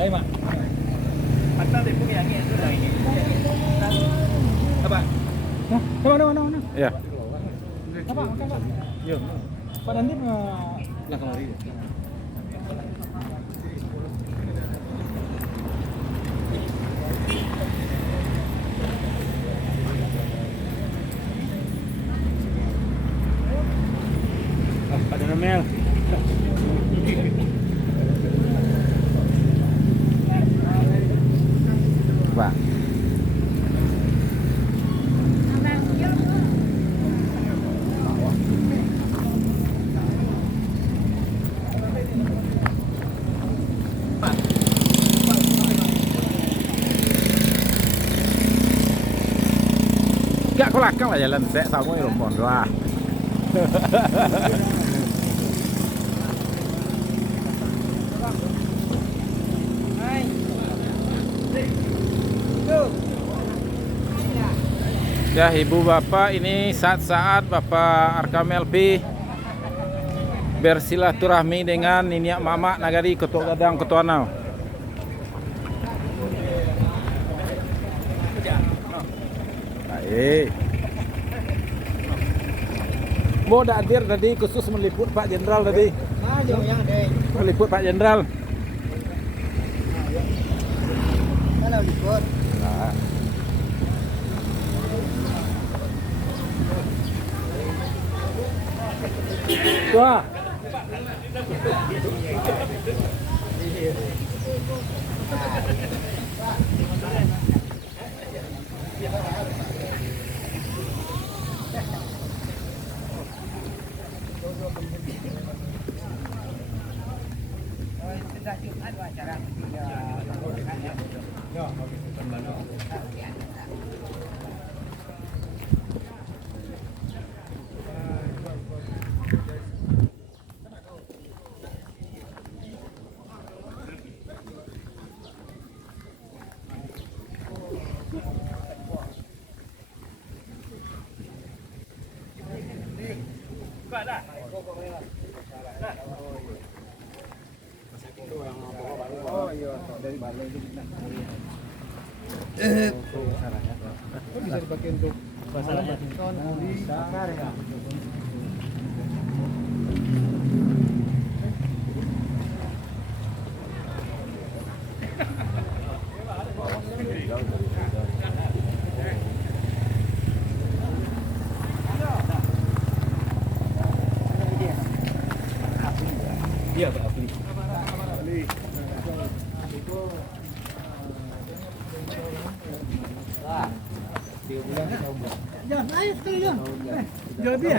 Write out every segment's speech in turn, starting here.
Đây mà. Bắt tao thì cũng yang itu dah ini. Apa? Nah, mana. Ya. Apa, makan Pak. Yo. Pak nanti Lah kemari. Ada namel. Pak. Gak kelakang lah jalan saya sama rombongan doa. Ya ibu bapak, ini saat-saat Bapak Arkam LP bersilaturahmi dengan Niniak Mamak Nagari Ketua Gadang Ketua Nau. Baik. Mau hadir tadi khusus meliput Pak Jenderal tadi. Meliput Pak Jenderal. Kalau liput. Nah. Wah. Oh iya, dari balai itu. Kok bisa dipakai untuk masalah badminton, voli, bakar ya? Iya, Pak Afli. Jangan, ayo sekali dong. Jadi ya.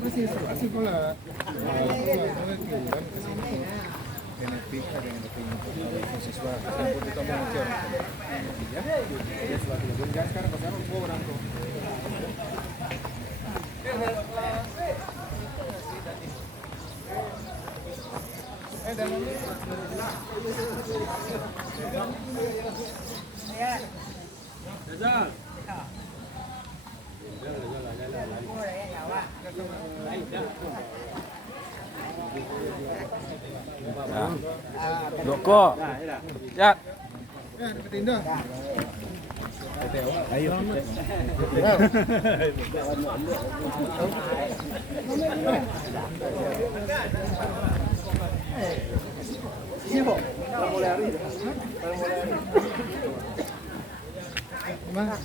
Masih asik pula. Benefit ada yang untuk siswa untuk kita mengajar. Ya, dia sudah tidak sekarang ke sana mau orang tuh. Doko. Ya. Ya, dapat indah. Ayo.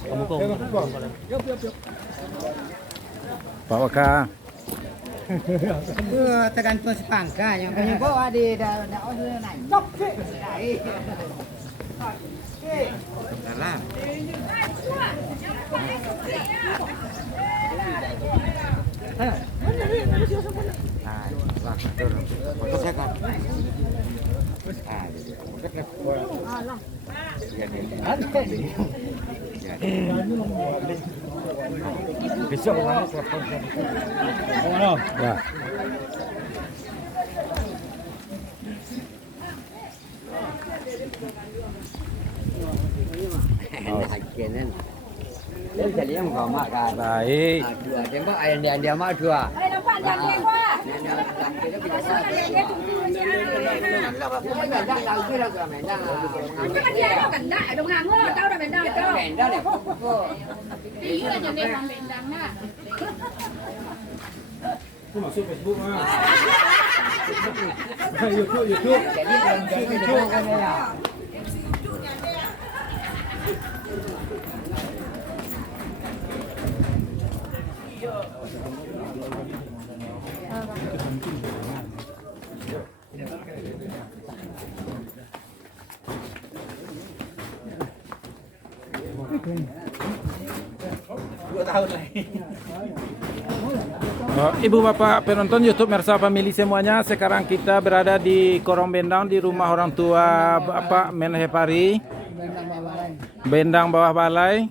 Kamu kok. Pak Waka. Tergantung sepangka yang punya bawa di daun naik. Cok sih. Salah. Besok mana telepon. Ya. Akhirnya. Dia jadi yang mak kan. Baik. Dua tembak ayam dia mak dua. Đây nó bạn làm gì quá. Nên là kita bisa. Cái bánh giá nó cảnh đại đồng hàng ngô tao đã bên đây tao. Tí là cho nên làm bên đằng á. Cứ masuk Facebook YouTube. Ibu bapak penonton YouTube Mersa Family semuanya, sekarang kita berada di Korong Bendang di rumah orang tua Bapak Menhepari, Bendang Bawah Balai.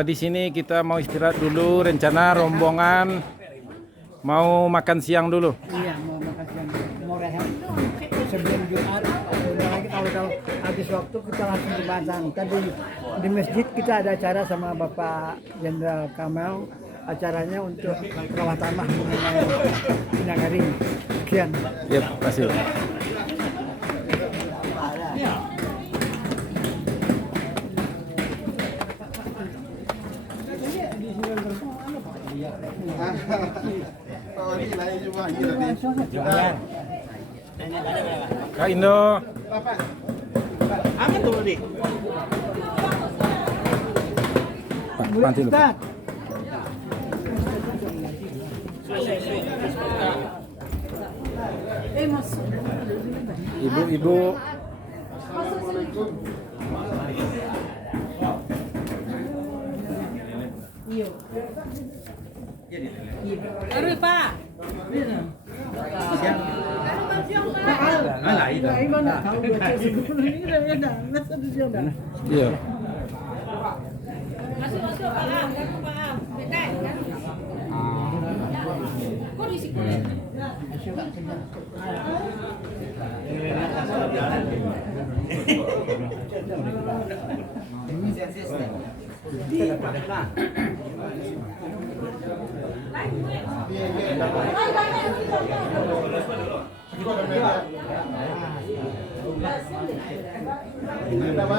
Di sini kita mau istirahat dulu, rencana rombongan mau makan siang dulu. Iya, mau makan siang. Mau rehat. Sebelum Jumat, lagi kalau habis waktu kita langsung ke Batang. Tadi di masjid kita ada acara sama Bapak Jenderal Kamal. Acaranya untuk kawah tanah mengenai Pinanggaring. Sekian. Ya, terima kasih. Kak Indo. Angin dulu di. Pak, panti dulu. Pak. Ibu-ibu. Aduh, Pak. Iya. Masuk, Pak. Pak. Bentar. Kok di sini?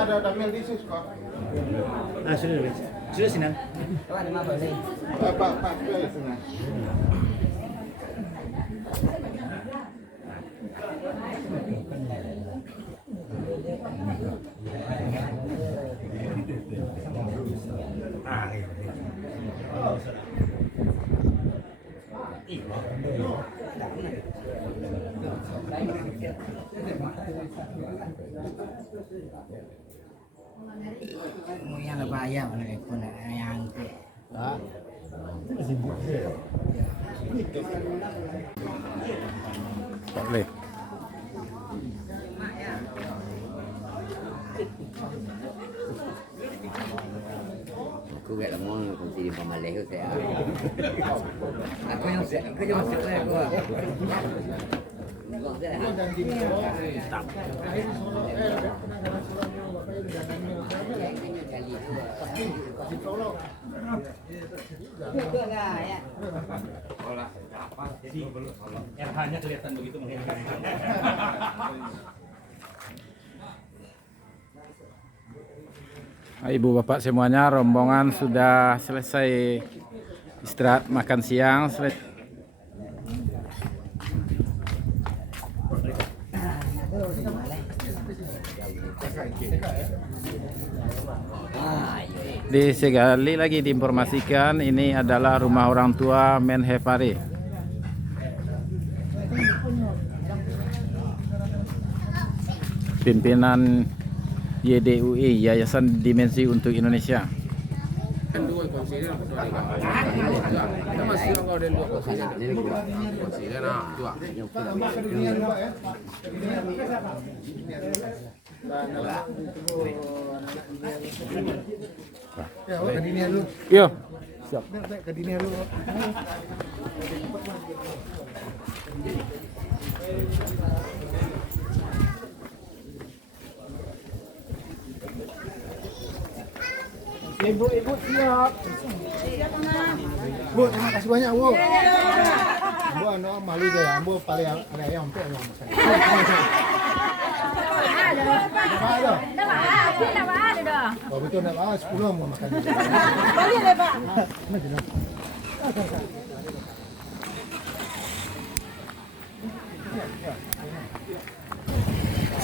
Ada mil di sus kok. Ah, sudah Sinan. Pak, jual sana. Yang lebaya oleh pun yang ke. Boleh. Aku gak lama kunci di Pamaleh tu saya. Aku yang masuk saya aku. Jadi RH-nya kelihatan begitu menghidupkan. Ibu bapak semuanya, rombongan sudah selesai istirahat makan siang. Sekali lagi diinformasikan, ini adalah rumah orang tua Menhepari. Pimpinan YDUI, Yayasan Dimensi untuk Indonesia. Dua konsider kita masih orang ada dua konsider dua. Ya, ke dunia dulu. Yo, siap. Ke dunia dulu. Ibu-ibu siap. Bu, terima kasih banyak, Bu. ano malu deh, ambo paling ada ayam tuh yang makan. Ada. Oh betul nak 10 mau makan. Balik deh, Pak.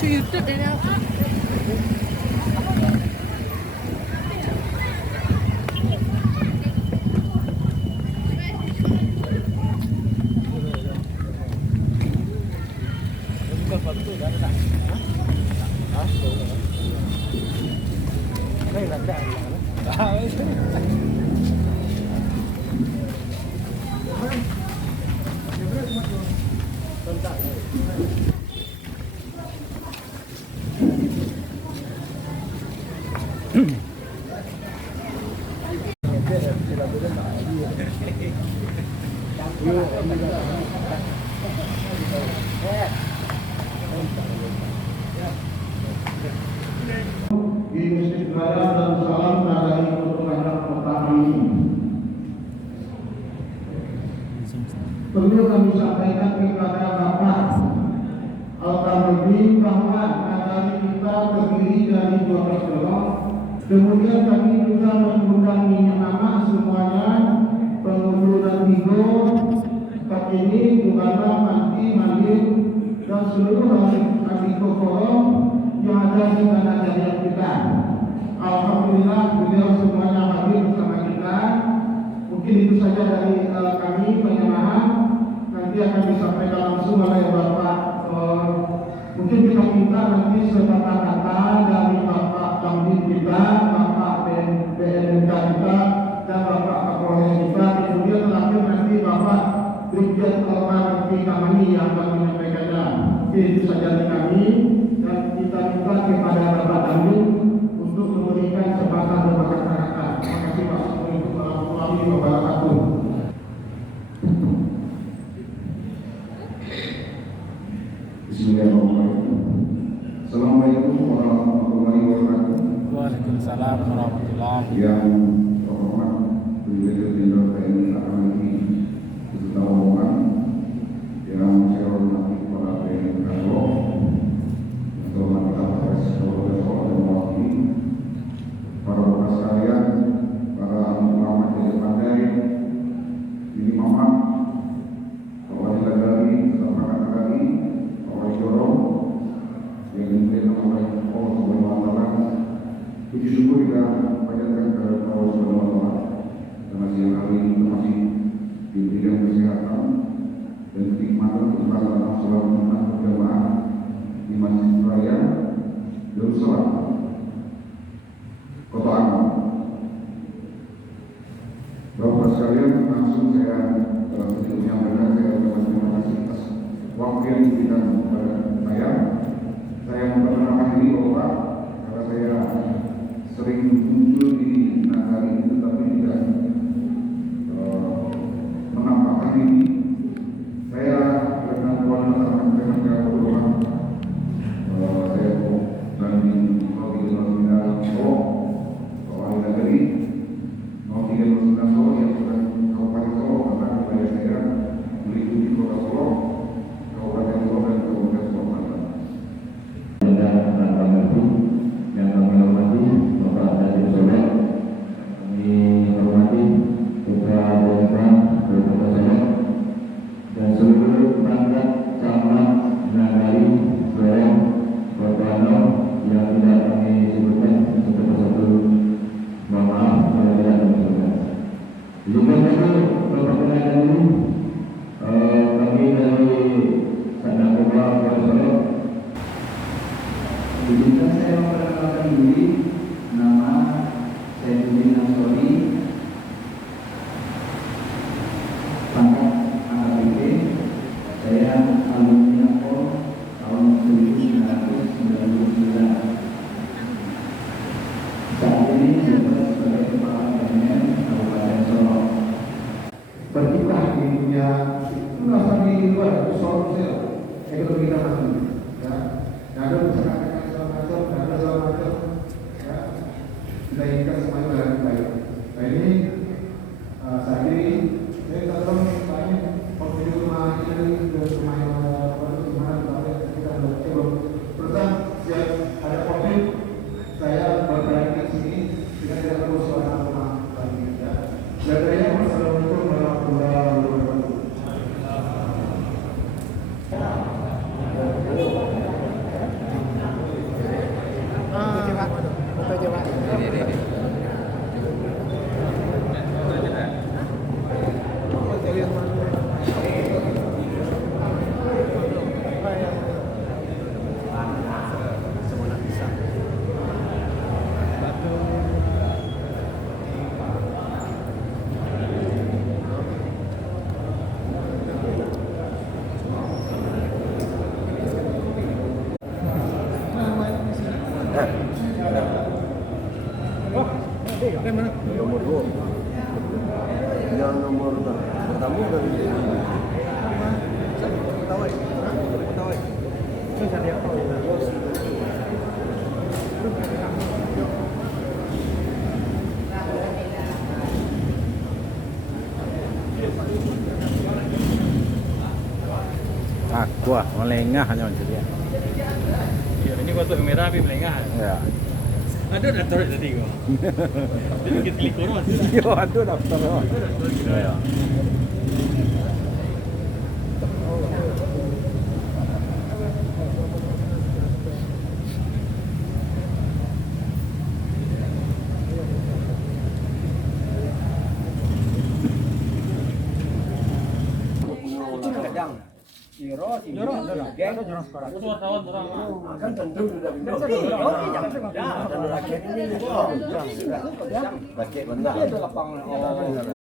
YouTube dia. Istiqlal dan salam dari ketuhanan pertama ini. Perlu kami sampaikan kepada Bapak Al-Kamil bahwa negara kita terdiri dari 12 blok. Kemudian kami juga mengundang minyak nama semuanya, pengundur dan Bigo, Pak ini, Bukala, Manti, Malik, dan seluruh ahli kokorom yang ada di tanah jaya kita. Alhamdulillah beliau semuanya hadir bersama kita. Mungkin itu saja dari kami penyerahan. Nanti akan disampaikan langsung oleh Bapak. Mungkin kita minta nanti sepatah kata dari Bapak Kamdit kita, Bapak BNK kita, dan Bapak Kapolres kita. Kemudian terakhir nanti Bapak Brigjen Alman Kamani yang akan menyampaikannya. Mungkin itu saja dari kami. Dan kita minta kepada Bapak Kamdit untuk memberikan sepatah dua kata-kata. Terima kasih Pak. Assalamualaikum warahmatullahi wabarakatuh. Bismillahirrahmanirrahim. Assalamualaikum warahmatullahi wabarakatuh. Waalaikumsalam warahmatullahi. Yang terhormat Brigadir Jenderal TNI AKBP beserta rombongan, yang saya hormati kepala TNI Angkatan, yang terhormat Kapolres Kabupaten Solo dan mewakili para bapak sekalian, para ulama dari Pandai, ini Mamat, Bapak Diladari, beserta kakak-kakak, Bapak Jorong, yang dimuliakan oleh Allah Subhanahu wa Ta'ala. Puji syukur kita panjatkan kepada Allah Subhanahu wa Ta'ala karena siang hari ini kita masih diberikan kesehatan dan kenikmatan untuk melaksanakan sholat Jumat berjamaah di Masjid Raya Darussalam, Kota Amal. Bapak sekalian, langsung saya sedikit menyampaikan, saya ucapkan terima kasih atas waktu yang diberikan kepada saya. Saya memperkenalkan diri Bapak karena saya sering muncul di negara ini tetapi tidak menampakkan diri. Saya dengan Tuhan dengan saya berdoa, saya banding kalau di Indonesia Solo, Bapak Diladari, mau di Indonesia Solo yang bukan Kabupaten Solo karena wilayah saya meliputi Kota Solo, Kabupaten Solo dan Kabupaten Solo. Yang kami hormati Bapak Dadi Soleh, kami hormati Putra Bongkang, Bapak Soleh, dan seluruh perangkat camat Nagari, Sorong, Bapak Nom yang tidak kami sebutkan satu persatu. Mohon maaf kalau tidak kami sebutkan. Juga satu perkenalkan dulu, kami dari Sanakoba Bapak Soleh. Izinkan saya memperkenalkan diri, nama saya Budin Ansori, pangkat AKBP, saya alumni Akpol tahun 1999. Saat ini saya sebagai kepala PNN Kabupaten Solo. Berkitah di dunia itu rasa di luar itu Solo saya kita masih ya. Ada masyarakat macam ada segala macam Nomor 2. Yang nomor pertama dari Aku melengah hanya jadi. Iya, ini waktu merah tapi melengah. Ya. Ada daftar tadi kok. Jadi kita klik orang. Yo, aduh daftar. Ya. kan tentu sudah rakyat ini rakyat benar